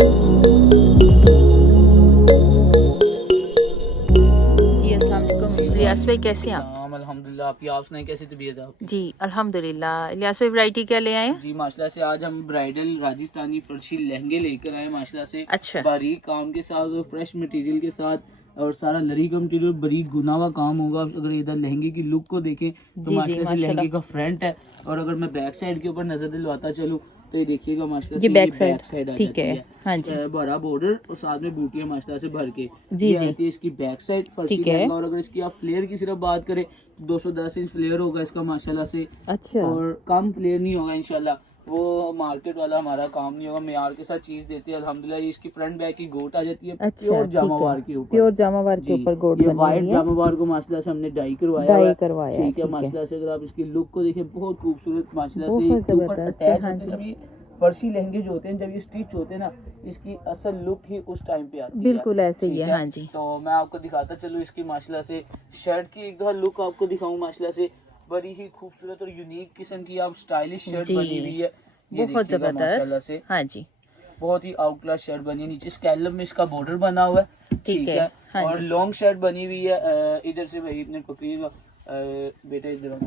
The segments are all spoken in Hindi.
जी अस्सलाम वालेकुम। इलियास भाई कैसे हैं आप? अल्हम्दुलिल्लाह। आप सुनाए, कैसी तबीयत है आपकी? जी अल्हम्दुलिल्लाह। इलियास भाई वैरायटी क्या ले आए हैं? जी माशाल्लाह से आज हम ब्राइडल राजस्थानी फर्शी लहंगे लेकर आए माशाल्लाह से। अच्छा। बारीक काम के साथ और फ्रेश मटेरियल के साथ, और सारा लरी का मटेरियल बारीक गुना हुआ काम होगा। अगर इधर लहंगे की लुक को देखें तो जी माशाल्लाह से लहंगे माशाल्लाह। का फ्रंट है, और अगर मैं बैक साइड के ऊपर नजर दिलवाता चलूँ तो ये देखिएगा माशाल्लाह ये से बैक बैक साइड आ ठीक जाती है। है। हाँ जी बड़ा बॉर्डर और साथ में बूटियां माशाल्लाह से भर के जी ये जी आती है इसकी बैक साइड फर्शी ठीक है। लहंगा। और अगर इसकी आप फ्लेयर की सिर्फ बात करें तो 210 इंच फ्लेयर होगा इसका माशाल्लाह से, अच्छा और कम फ्लेयर नहीं होगा इंशाल्लाह। वो मार्केट वाला हमारा काम नहीं होगा, मेयार के साथ चीज देते हैं अल्हम्दुलिल्लाह। ये इसकी फ्रंट बैक की गोट आ जाती है अच्छा प्योर ठीक जामावार है। के ऊपर। प्योर जामावार के जी, ऊपर गोट ये बनी वाइट हुई है। जामावार को माशाल्लाह से हमने डाई करवाया हुआ डाई है। करवाया है, ठीक है ठीक है। माशाल्लाह से। अगर आप इसकी लुक को देखें बहुत खूबसूरत माशाल्लाह से बहुत इसके ऊपर जबरदस्त है। अटैच हाँ होते हैं। जी जब ये फर्शी लहंगे जो होते हैं, जब ये स्टिच होते हैं ना, इसकी असल लुक ही उस टाइम पे आती है। बिल्कुल ऐसे ही ठीक है। हाँ जी तो मैं आपको दिखाता चलूँ इसकी माशाल्लाह से शर्ट की एक दफा लुक आपको दिखाऊं। माशाल्लाह से बड़ी ही खूबसूरत और यूनिक किस्म की आप स्टाइलिश शर्ट जी बनी हुई है। ये बहुत देखिएगा माशाल्लाह जबरदस्त। से हाँ जी बहुत ही आउट क्लास शर्ट बनी है। नीचे स्कैलप में इसका बॉर्डर बना हुआ है। ठीक है। हाँ और जी लॉन्ग शर्ट बनी हुई है। इधर से भाई अपने पकड़िएगा, बेटा इधर आओ।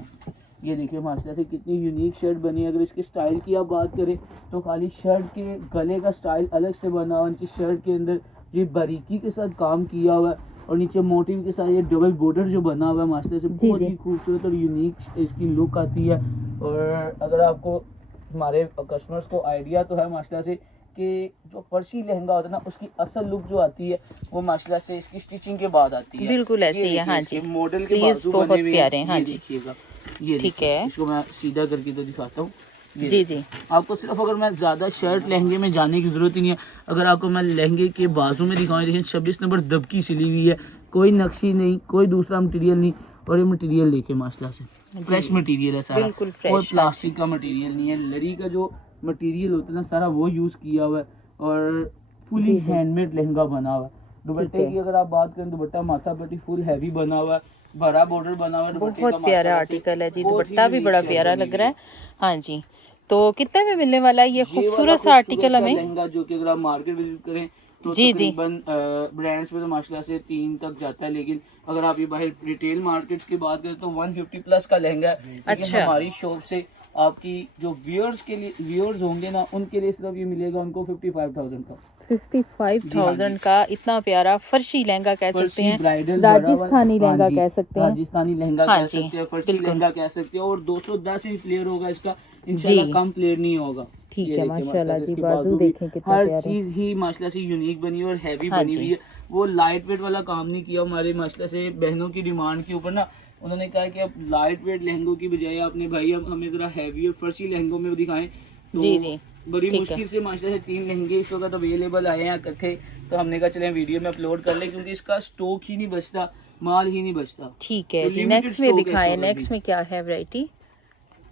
ये देखिए माशाल्लाह से कितनी यूनिक शर्ट बनी है। अगर इसके स्टाइल की आप बात करें तो खाली शर्ट के गले का स्टाइल अलग से बना हुआ है। नीचे शर्ट के अंदर ये बारीकी के साथ काम किया हुआ है, और नीचे मोटिव के साथ ये डबल बॉर्डर जो बना हुआ है माशाल्लाह से जी बहुत जी ही खूबसूरत और यूनिक इसकी लुक आती है। और अगर आपको हमारे कस्टमर्स को आइडिया तो है माशाल्लाह से कि जो फर्शी लहंगा होता है ना, उसकी असल लुक जो आती है वो माशाल्लाह से इसकी स्टिचिंग के बाद आती है। बिल्कुल ऐसे ही है। हाँ जी मॉडल के स्लीव्स बाजू बहुत बने हुए प्यारे हैं। हाँ ये जी देखिएगा, ये ठीक देखिए। है। इसको मैं सीधा करके तो दिखाता हूँ। जी जी आपको सिर्फ, अगर मैं ज़्यादा शर्ट लहंगे में जाने की ज़रूरत ही नहीं है। अगर आपको मैं लहंगे के बाजू में दिखाऊँ, देखिए 26 नंबर दबकी सिली हुई है, कोई नक्शी नहीं, कोई दूसरा मटेरियल नहीं। और ये मटेरियल देखिए माशाल्लाह से फ्रेश मटेरियल है सारा, बिल्कुल कोई फ्रेश। प्लास्टिक का मटेरियल नहीं है। लरी का जो मटेरियल होता है ना सारा वो यूज़ किया हुआ है, और फुली जी जी हैंडमेड लहंगा बना हुआ है। दुपट्टे की अगर आप बात करें, दुपट्टा माथा पट्टी फुल हैवी बना हुआ है, बड़ा बॉर्डर बना हुआ है दुपट्टे का बहुत प्यारा माशाल्लाह से। आर्टिकल है जी। बहुत ही दुपट्टा भी यूनिक बड़ा शेड प्यारा बनी लग हुई रहा है। है। हाँ जी तो कितने में मिलने वाला है ये ये वाला खूबसूरत सा आर्टिकल हमें? लहंगा जो कि अगर आप मार्केट विजिट करें तो जी जी तकरीबन ब्रांड्स में तो माशाल्लाह से 3 तक जाता है, लेकिन अगर आप ये बाहर रिटेल मार्केट्स की बात करें तो 150 प्लस का लहंगा है। लेकिन अच्छा हमारी शॉप से आपकी जो व्यूअर्स के लिए व्यूअर्स होंगे ना, उनके लिए सिर्फ ये मिलेगा उनको 55,000 का। 55,000 का इतना प्यारा फर्शी लहंगा कह सकते फर्शी हैं, ब्राइडल राजस्थानी लहंगा कह सकते हैं। राजस्थानी लहंगा हाँ कह जी सकते हैं, फर्शी बिल्कुल लहंगा कह सकते हैं। और 210 इंच प्लेयर होगा इसका जी इंशाल्लाह, कम प्लेयर नहीं होगा। ठीक ये है देखिए माशाल्लाह से जी। इसके बाजू भी देखें कितना हर प्यारा। चीज ही माशाल्लाह से यूनिक बनी है और हैवी हाँ बनी जी हुई है। वो लाइट वेट वाला काम नहीं किया हमारे माशाल्लाह से बहनों की डिमांड के ऊपर ना। उन्होंने कहा कि अब लाइट वेट लहंगों की बजाय आपने भाई अब हमें जरा हैवी और फर्शी लहंगों में दिखाएं। तो जी जी बड़ी ठीक है। मुश्किल से माशाल्लाह से 3 लहंगे इस वक्त अवेलेबल आए हैं इकट्ठे, तो हमने कहा चलें वीडियो में अपलोड कर लें, क्योंकि इसका स्टॉक ही नहीं बचता, माल ही नहीं बचता। ठीक है तो जी limited नेक्स्ट में stock है दिखाएं। इस वक्त नेक्स्ट भी। में क्या है वैरायटी?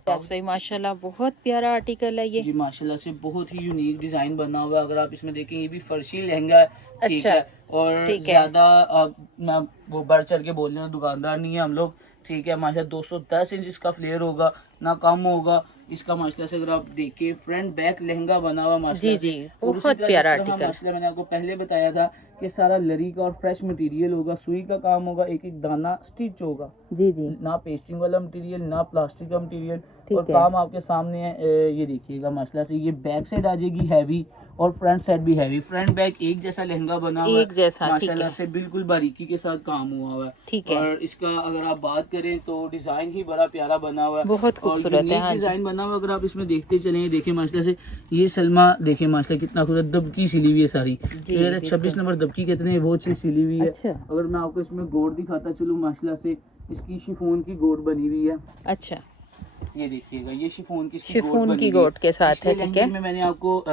यस भाई माशाल्लाह बहुत प्यारा आर्टिकल है ये। जी माशाल्लाह से बहुत ही यूनिक डिजाइन बना हुआ है। अगर आप इसमें देखें ये भी फर्शी लहंगा है। ठीक अच्छा है, और ठीक है। ज्यादा मैं वो बढ़ चढ़ के बोलने वाला दुकानदार नहीं है हम लोग। ठीक है माशाल्लाह 210 इंच इसका फ्लेयर होगा, ना कम होगा इसका माशाल्लाह से। अगर आप देखें फ्रंट बैक लहंगा बना हुआ माशाल्लाह जी से। जी और उसी बहुत तरह प्यारा जिस तरह आर्टिकल। माशाल्लाह मैंने आपको पहले बताया था कि सारा लरी का और फ्रेश मटेरियल होगा, सुई का काम होगा, एक एक दाना स्टिच होगा, जी जी ना पेस्टिंग वाला मटेरियल ना प्लास्टिक का मटेरियल। ठीक और है। काम आपके सामने है। ये देखिएगा माशाल्लाह से ये बैक साइड आ जाएगी हैवी, और फ्रंट साइड भी हैवी। फ्रंट बैक एक जैसा लहंगा बना हुआ है एक जैसा ठीक माशाल्लाह है से, बिल्कुल बारीकी के साथ काम हुआ है। ठीक है। और इसका अगर आप बात करें तो डिजाइन ही बड़ा प्यारा बना हुआ है, बहुत और खूबसूरत है। यूनिक हाँ जी डिजाइन बना हुआ है। अगर आप इसमें देखते चलें, देखिए माशाल्लाह से ये सलमा देखिए माशाल्लाह कितना खूबसूरत दबकी सिली हुई है सारी। जी, ये बिल्कुल। 26 नंबर दबकी कहते हैं वो चीज सिली हुई है। अच्छा अगर मैं आपको इसमें गोड दिखाता चलूँ माशाल्लाह से, इसकी शिफॉन की गोड बनी हुई है। अच्छा ये देखिएगा ये शिफॉन की इसकी शिफॉन गोट की बनी हुई गोट के साथ पिछले है। ठीक लहंगे है में मैंने आपको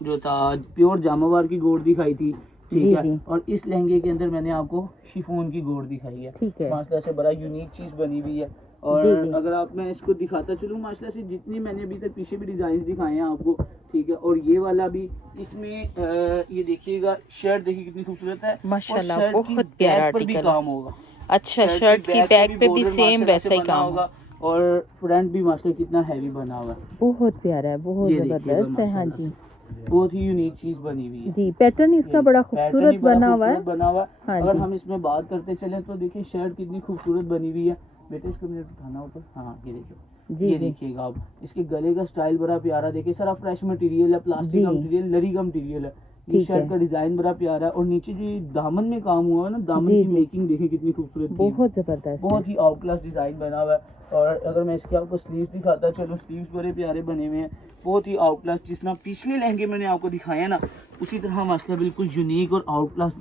जो था प्योर जामावार की गोट दिखाई थी। जी, ठीक है, जी। और इस लहंगे के अंदर मैंने आपको शिफॉन की गोट दिखाई है। ठीक है माशाल्लाह से बड़ा यूनिक चीज बनी हुई है। जी, और जी। अगर आप मैं इसको दिखाता चलूँ माशाल्लाह से, जितनी मैंने अभी तक पीछे भी डिजाइन दिखाए हैं आपको, ठीक है, और ये वाला भी इसमें ये देखिएगा शर्ट देखिए कितनी खूबसूरत है, और माशाल्लाह शर्ट की बहुत प्यारा बैक पर भी आर्टिकल है। काम होगा। अच्छा शर्ट की बैक पे भी border सेम माशाल्लाह वैसा से ही बना काम होगा, और फ्रंट भी माशाल्लाह कितना हैवी बना हुआ है। बहुत प्यारा है बहुत ये देखिएगा जबरदस्त है। हाँ माशाल्लाह जी से। बहुत ही यूनिक चीज बनी हुई है जी। पैटर्न इसका बड़ा पैटर्न ही खूबसूरत बड़ा बना हुआ है। खूबसूरत बना हुआ है। हाँ अगर जी। हम इसमें बात करते चलें तो देखिए शर्ट कितनी खूबसूरत बनी हुई है। बेटे इसको मिनट उठाना ऊपर, हाँ ये देखिए, जी ये जी देखिएगा आप, इसके गले का स्टाइल बड़ा प्यारा, देखिए सारा फ्रेश मटेरियल है, प्लास्टिक का जी। मटेरियल, लरी का मटेरियल है। ये ठीक शर्ट है। का डिजाइन बड़ा प्यारा है और नीचे जो ये दामन में काम हुआ है ना, दामन जी की जी। मेकिंग देखिए कितनी खूबसूरत की है। बहुत जबरदस्त बहुत है। ही आउट क्लास डिजाइन बना हुआ है। और अगर मैं इसके आपको स्लीव्स दिखाता चलो, स्लीव्स बड़े प्यारे बने हुए हैं, बहुत ही आउट क्लास। जिस तरह पिछले लहंगे मैंने आपको दिखाया ना, उसी तरह माशाल्लाह बिल्कुल यूनिक और आउट क्लास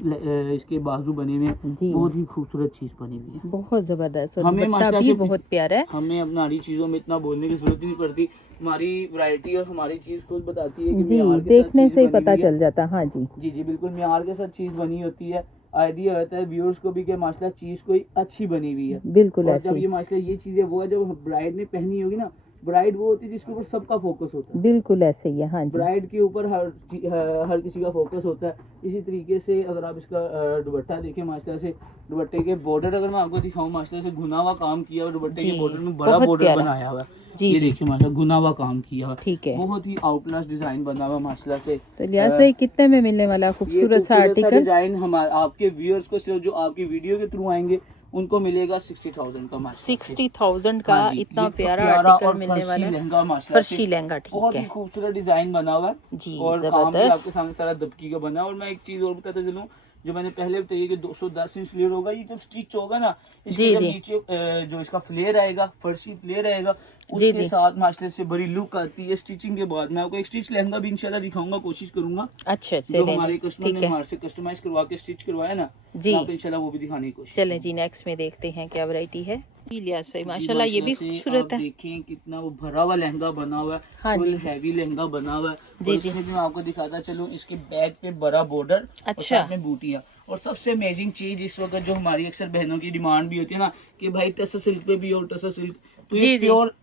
इसके बाजू बने हुए हैं। जी। बहुत ही खूबसूरत चीज बनी हुई है। बहुत जबरदस्त और हमें दुपट्टा माशाल्लाह भी से बहुत प्यारा है। हमें अपनी चीजों में इतना बोलने की जरूरत ही नहीं पड़ती। हमारी वैरायटी और हमारी चीज खुद बताती है कि जी, म्यार के साथ देखने चीज से ही बनी पता हुई है। चल जाता। हाँ जी। जी जी बिल्कुल, म्यार के साथ चीज बनी होती है। आइडिया होता है व्यूअर्स को भी कि माशाल्लाह चीज कोई अच्छी बनी हुई है। बिल्कुल और ऐसे जब ही। ये माशाल्लाह ये चीजें वो है जब ब्राइड ने पहनी होगी ना, ब्राइड वो होती है जिसके ऊपर सबका फोकस होता है। बिल्कुल ऐसे ही है। हाँ जी। ब्राइड के ऊपर हर किसी का फोकस होता है। इसी तरीके से अगर आप इसका दुपट्टा देखें माशाल्लाह से, दुपट्टे के बॉर्डर अगर मैं आपको दिखाऊं, माशाल्लाह से गुना हुआ काम किया हुआ दुपट्टे के जी, बॉर्डर में, बड़ा बहुत बॉर्डर प्यारा। बनाया हुआ है। जी ये जी। देखिए माशाल्लाह गुना हुआ काम किया हुआ, ठीक है। बहुत ही आउटलास्ट डिजाइन बना हुआ माशाल्लाह से। तो इलियास भाई कितने में मिलने वाला ये खूबसूरत सा खूबसूरत सा आर्टिकल? डिजाइन हमारे आपके व्यूअर्स को सिर्फ जो आपकी वीडियो के थ्रू आएंगे उनको मिलेगा 60,000 का माशाल्लाह से। 60,000 का हाँ जी, इतना ये प्यारा प्यारा आर्टिकल और मिलने फर्शी वाला है। लहंगा माशाल्लाह से, फर्शी लहंगा, बहुत ठीक ही है खूबसूरत डिजाइन बना हुआ है। जी। और काम भी जबरदस्त। आपके सामने सारा दबकी का बना है। और मैं एक चीज और बताता चलूं, जो मैंने पहले बताया कि 210 इंच फ्लेयर होगा, ये जब स्टिच होगा ना, इसके जी जब जी। नीचे जो इसका फ्लेयर आएगा, फर्शी फ्लेयर आएगा, जी उसके जी। साथ माशाल्लाह से बड़ी लुक आती है स्टिचिंग के बाद। मैं आपको एक स्टिच लहंगा भी इंशाल्लाह दिखाऊंगा, कोशिश करूंगा। अच्छा जो चलें हमारे जी, कस्टमर ठीक ने है। हमारे से कस्टमाइज करवा के स्टिच करवाया ना, जी। मैं आपको इंशाल्लाह वो भी दिखाने की कोशिश चलें जी, नेक्स्ट में देखते हैं क्या वैरायटी है। इलियास भाई जी, माशाल्लाह ये भी से खूबसूरत आप है। देखें कितना वो भरा हुआ लहंगा बना हुआ है, हाँ फुल जी। हैवी लहंगा बना हुआ है। जी और जी। इसमें भी मैं आपको दिखाता चलूं, इसके बैक पे बड़ा बॉर्डर और अच्छा। साथ में बूटियां। और सबसे अमेजिंग चीज इस वक्त जो हमारी अक्सर बहनों की डिमांड भी होती है ना, कि भाई टसर सिल्क पे भी और टसर सिल्क, तो ये जी जी। Pure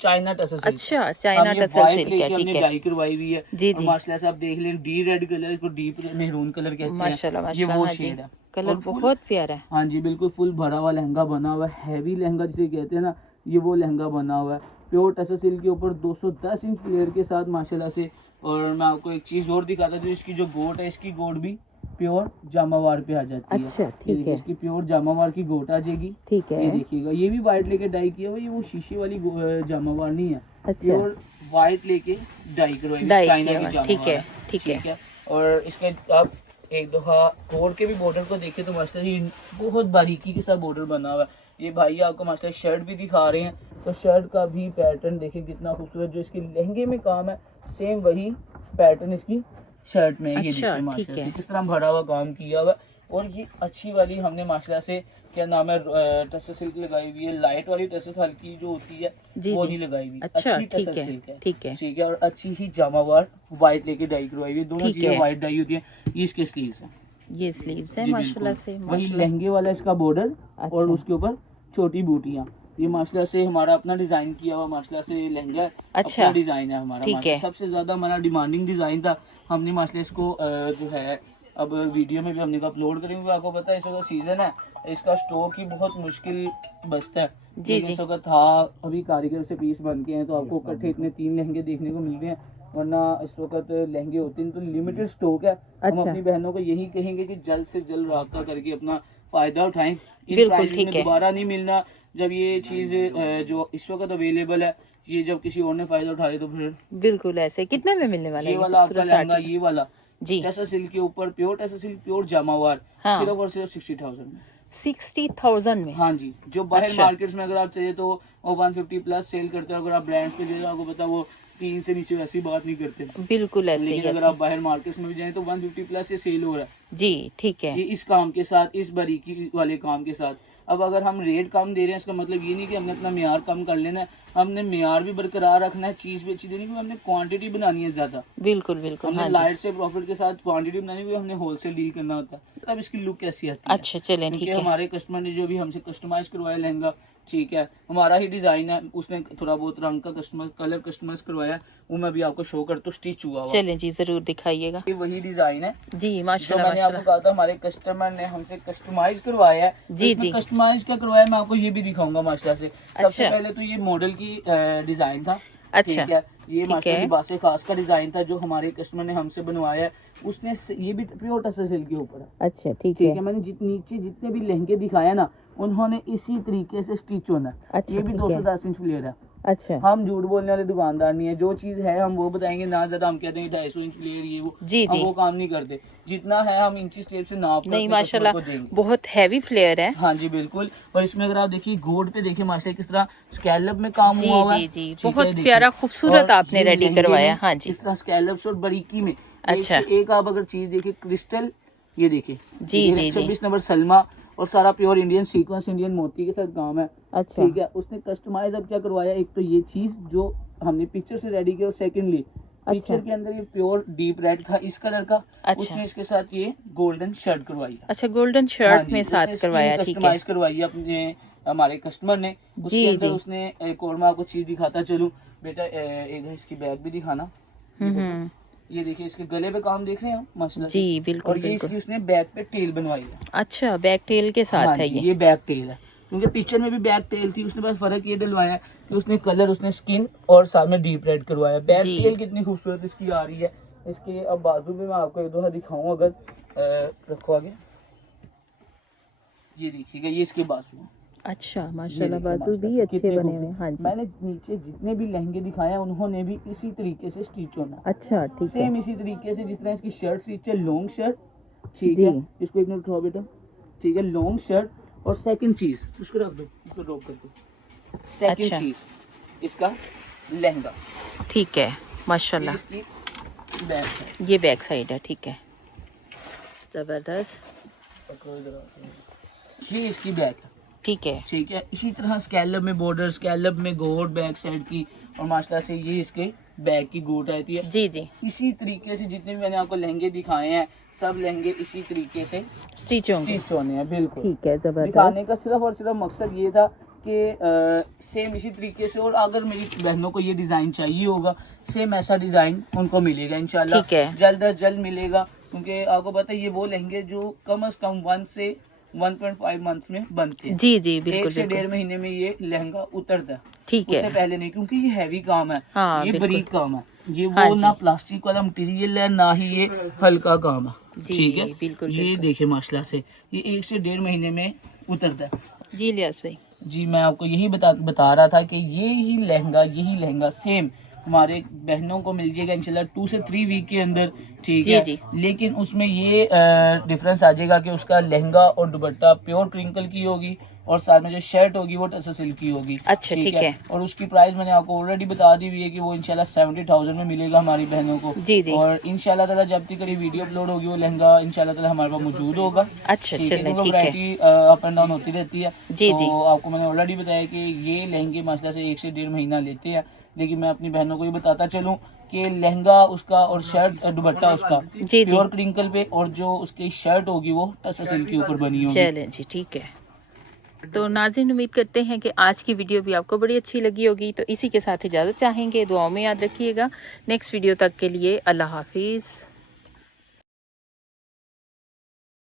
China tussar silk. अच्छा, चाइना हमने टसल वाइट सिल्क है, लेके ठीक हमने है। डाई करवाई हुई है। जी और जी। माशाल्लाह से आप देख लें, डी रेड कलर, इसको डीप मेहरून कलर कहते माशाल्लाह हैं, ये माशाल्लाह। वो हाँ जी, शेड है। कलर और full- बहुत प्यारा है। हाँ जी बिल्कुल, फुल भरा हुआ लहंगा बना हुआ है, हैवी लहंगा जिसे कहते हैं ना, ये वो लहंगा बना हुआ है प्योर टसर सिल्क के ऊपर 210 इंच फ्लेयर के साथ माशाल्लाह से। और मैं आपको एक चीज और दिखाता हूँ, इसकी जो गोट है, इसकी गोट भी प्योर जामावार पे आ जाती है। अच्छा, ये ठीक देखिए, है। इसकी प्योर जामावार की गोट आ जाएगी। ठीक ये है। देखिएगा, ये भी व्हाइट लेके डाई किया हुआ, ये वो शीशे वाली जामावार नहीं है, अच्छा। प्योर व्हाइट लेके डाई करवाई हुई डाई चाइना किया की हुआ, जामावार ठीक है, ठीक है। ठीक है। और इसके आप एक दफा कोर के भी बॉर्डर को देखे तो मास्टर ये बहुत बारीकी के साथ बॉर्डर बना हुआ है। ये भाई आपको मास्टर शर्ट भी दिखा रहे हैं, तो शर्ट का भी पैटर्न देखिए कितना खूबसूरत, जो इसके लहंगे में काम है सेम वही पैटर्न इसकी शर्ट में है। ये अच्छा, देखिए ठीक माशाल्लाह से है। किस तरह भरा हुआ काम किया हुआ है। और ये अच्छी वाली हमने माशाल्लाह से क्या नाम है टसर सिल्क लगाई हुई है, लाइट वाली टसर हल्की जो होती है जी वो जी। नहीं लगाई हुई, अच्छा, अच्छी ठीक टसर है, सिल्क है, ठीक है। ठीक है। और अच्छी ही जामावार व्हाइट लेके डाई करवाई हुई है, दोनों ठीक चीजें है। व्हाइट डाई होती है। ये इसके स्लीव्स है ये स्लीव्स है जी माशाल्लाह बिल्कुल, से। वही माशाल्लाह। लहंगे वाला इसका बॉर्डर और अच्छा। उसके ऊपर छोटी बूटियां। ये माशाल्लाह से हमारा अपना डिजाइन किया हुआ माशाल्लाह से लहंगा है, अच्छा। अपना डिजाइन है हमारा। ठीक माशाल्लाह है। सबसे ज्यादा हमारा डिमांडिंग डिजाइन था, हमने माशाल्लाह इसको जो है अब वीडियो में भी हमने अपलोड करेंगे। आपको पता है इस वक्त सीजन है, इसका स्टॉक ही बहुत मुश्किल बचता है। जी लेकिन जी। इस वक्त था, अभी कारीगर से पीस बन के हैं तो आपको इकट्ठे इतने 3 लहंगे देखने को मिल रहे हैं, वरना इस वक्त लहंगे होते हैं तो लिमिटेड स्टॉक है। हम अच्छा। अपनी बहनों को यही कहेंगे कि जल्द से जल्द राब्ता करके अपना फायदा उठाएं। इन बिल्कुल, प्राइसेस ठीक में है। दोबारा नहीं मिलना। जब ये चीज जो इस वक्त अवेलेबल है, ये जब किसी और ने फायदा उठा ले तो फिर बिल्कुल ऐसे। कितने में मिलने वाला ये है वाला आपका खूबसूरत सा लहंगा, आर्टिकल? ये वाला जी। टसर सिल्क के ऊपर pure tussar silk pure Jamawar, हाँ। सिर्फ और सिर्फ 60,000 में। 60,000 में? हाँ जी, जो बाहर अच्छा। मार्केट्स में अगर आप चाहिए तो वो 150 प्लस सेल करते हैं। अगर आप ब्रांड्स पे जाइए आपको पता वो 3 से नीचे वैसी बात नहीं करते। बिल्कुल ऐसे ही, लेकिन अगर ऐसे। आप बाहर मार्केट्स में भी जाएं तो 150 प्लस से सेल हो रहा है। जी, ठीक है। ये इस काम के साथ, इस बारीकी वाले काम के साथ। अब अगर हम रेट कम दे रहे हैं, इसका मतलब ये नहीं कि हमने अपना म्यार कम कर लेना है, हमने म्यार भी बरकरार रखना है, चीज भी अच्छी देनी है, हमने क्वांटिटी बनानी है ज्यादा। बिल्कुल बिल्कुल। हमने हाँ जी। लाइट से प्रॉफिट के साथ क्वांटिटी बनानी हुई, हमने होलसेल डील करना होता है, तब इसकी लुक कैसी आती है। अच्छा चलें, ठीक क्योंकि है। हमारे कस्टमर ने जो भी हमसे कस्टमाइज करवाया लहंगा, ठीक है, हमारा ही डिजाइन है, उसने थोड़ा बहुत रंग का कस्टमर कलर कस्टमाइज करवाया, वो मैं भी आपको शो कर तो स्टिच हुआ हुआ। चलें जी, जरूर दिखाइएगा। ये वही डिजाइन है जी जो माशाल्लाह मैंने आपको माशाल्लाह। कहा था हमारे कस्टमर ने हमसे कस्टमाइज करवाया है। जी, जी। कस्टमाइज क्या करवाया मैं आपको ये भी दिखाऊंगा माशाल्लाह से। सबसे अच्छा। पहले तो ये मॉडल की डिजाइन था, अच्छा, ठीक है, ये ठीक मास्टर है। लिबास खास का डिजाइन था जो हमारे कस्टमर ने हमसे बनवाया है। उसने ये भी प्योर टसर सिल्क के ऊपर है। अच्छा, ठीक ठीक है। है, मैंने नीचे जितने भी लहंगे दिखाया ना, उन्होंने इसी तरीके से स्टिच होना है। अच्छा, ये भी ठीक है। 210 इंच फ्लेयर है। अच्छा, हम झूठ बोलने वाले दुकानदार नहीं है, जो चीज है हम वो बताएंगे ना। ज्यादा हम कहते हैं 250 इंच फ्लेयर ये वो, जी हम जी। वो काम नहीं करते। जितना है हम इंची टेप से नाप कर नहीं अपने कस्टमर माशाल्लाह को देंगे। बहुत हैवी फ्लेयर है। हाँ जी बिल्कुल। और इसमें अगर आप देखिए गोड पे देखिए माशाल्लाह किस तरह स्कैलप में काम जी हुआ हुआ है। जी जी, ठीक है, बहुत देखिए। प्यारा खूबसूरत और आपने ये रेडी लहंगे करवाया। में हाँ जी, इस तरह स्कैलप्स और बारीकी में एक अच्छा। से एक आप अगर चीज देखिए, क्रिस्टल ये देखिए, जी ये जी जी। 26 नंबर सलमा, और सारा प्योर इंडियन सीक्वेंस इंडियन मोती के साथ काम है। अच्छा, ठीक है, उसने कस्टमाइज अब क्या करवाया, एक तो ये चीज जो हमने पिक्चर से रेडी किया, और सेकेंडली पिक्चर के अंदर ये प्योर डीप रेड था इस कलर का। अच्छा। उसने इसके साथ ये गोल्डन शर्ट करवाई है। अच्छा, गोल्डन हाँ शर्ट जी, में उसने साथ इसकी करवाया। ठीक है कस्टमाइज करवाई है अपने हमारे कस्टमर ने। जी उसके अंदर जी। उसने एक और मैं आपको चीज दिखाता चलूं बेटा, एक इसकी बैग भी दिखाना। हम्म, ये देखिए, इसके गले पे काम देख रहे हैं आप माशाल्लाह जी से। बिल्कुल और ये बिल्कुल। इसकी उसने बैक पे टेल बनवाई है। अच्छा, बैक टेल के हाँ साथ है जी, ये। ये बैक टेल है, क्योंकि पिक्चर में भी बैक टेल थी। उसने बस फर्क ये डलवाया है कि उसने कलर, उसने स्किन और साथ में डीप रेड करवाया। बैक जी। टेल कितनी खूबसूरत इसकी आ रही है। इसके अब बाजू में मैं आपको एक दो हाथ दिखाऊं, अगर रखो आगे। ये देखिएगा, ये इसके बाजू हैं। अच्छा, ये माशाल्लाह देखिए बाजू भी माशाल्लाह से अच्छे कितने बने हुए हैं। खूबसूरत। हाँ जी। मैंने नीचे जितने भी लहंगे दिखाए हैं उन्होंने भी इसी तरीके से स्टिच होना है। अच्छा, ठीक है। सेम इसी तरीके से जिस तरह इसकी शर्ट स्टिच है, लॉन्ग शर्ट। ठीक जी। है, इसको एक मिनट उठाओ बेटा। ठीक है, लॉन्ग शर्ट। और सेकंड चीज उसको रख दो, उसको ड्रॉप कर दो। सेकंड अच्छा। चीज इसका लहंगा। ठीक है ये माशाल्लाह। इसकी बैक साइड। ये बैक साइड है। ठीक है, जबरदस्त। ये इसकी बैक है। ठीक है। ठीक है, इसी तरह स्कैलप में बॉर्डर, स्कैलप में गोट बैक साइड की, और माशाल्लाह से ये इसके बैक की गोट आती है। जी जी, इसी तरीके से जितने भी मैंने आपको लहंगे दिखाए हैं, सब लहंगे इसी तरीके से स्टिच होंगे। स्टिच होने हैं। बिल्कुल ठीक है, जबरदस्त। दिखाने का सिर्फ और सिर्फ मकसद ये था कि सेम इसी तरीके से, और अगर मेरी बहनों को ये डिजाइन चाहिए होगा, सेम ऐसा डिजाइन उनको मिलेगा इंशाल्लाह। ठीक है। जल्द अज जल्द मिलेगा, क्योंकि आपको पता है ये वो लहंगे जो कम से कम 1 से 1.5 मंथ में बनते हैं। जी जी, एक बिल्कुल से बिल्कुल। 1.5 महीने में ये लहंगा उतरता है। ठीक उससे है। पहले नहीं, क्योंकि ये हैवी काम है। हाँ, ये बिल्कुल। बारीक काम है। ये हाँ वो जी। ना प्लास्टिक वाला मटेरियल है, ना ही ये हल्का काम है। जी, ठीक है, बिल्कुल ये बिल्कुल। देखिए माशाल्लाह से ये 1 से 1.5 महीने में उतरता है। जी लियास भाई। जी, मैं आपको यही बता रहा था कि यही लहंगा सेम हमारे बहनों को मिल जाएगा इंशाल्लाह 2 से 3 वीक के अंदर। ठीक जी है, जी। लेकिन उसमें ये डिफरेंस आ जाएगा कि उसका लहंगा और दुपट्टा प्योर क्रिंकल की होगी, और साथ में जो शर्ट होगी वो टसर सिल्क की होगी। अच्छा, ठीक है। और उसकी प्राइस मैंने आपको ऑलरेडी बता दी हुई है कि वो इंशाल्लाह 70,000 में मिलेगा हमारी बहनों को। जी जी। और इंशाल्लाह ताला जब तक ये वीडियो अपलोड होगी वो लहंगा इंशाल्लाह ताला हमारे पास मौजूद होगा। अच्छा, ठीक है, चलें, क्योंकि ठीक है। वैरायटी अप एंड डाउन होती रहती है। जी जी। तो आपको मैंने ऑलरेडी बताया कि ये लहंगे माशाल्लाह से 1 से 1.5 महीना लेते हैं। लेकिन मैं अपनी बहनों को ये बताता चलूं कि लहंगा उसका और शर्ट दुपट्टा उसका जी जी। प्योर क्रिंकल पे, और जो उसकी शर्ट होगी वो टसर सिल्क के ऊपर बनी होगी। चलें जी, ठीक है। तो नाज़रीन, उम्मीद करते हैं कि आज की वीडियो भी आपको बड़ी अच्छी लगी होगी। तो इसी के साथ इजाज़त चाहेंगे। दुआओं में याद रखिएगा। नेक्स्ट वीडियो तक के लिए अल्लाह हाफिज़।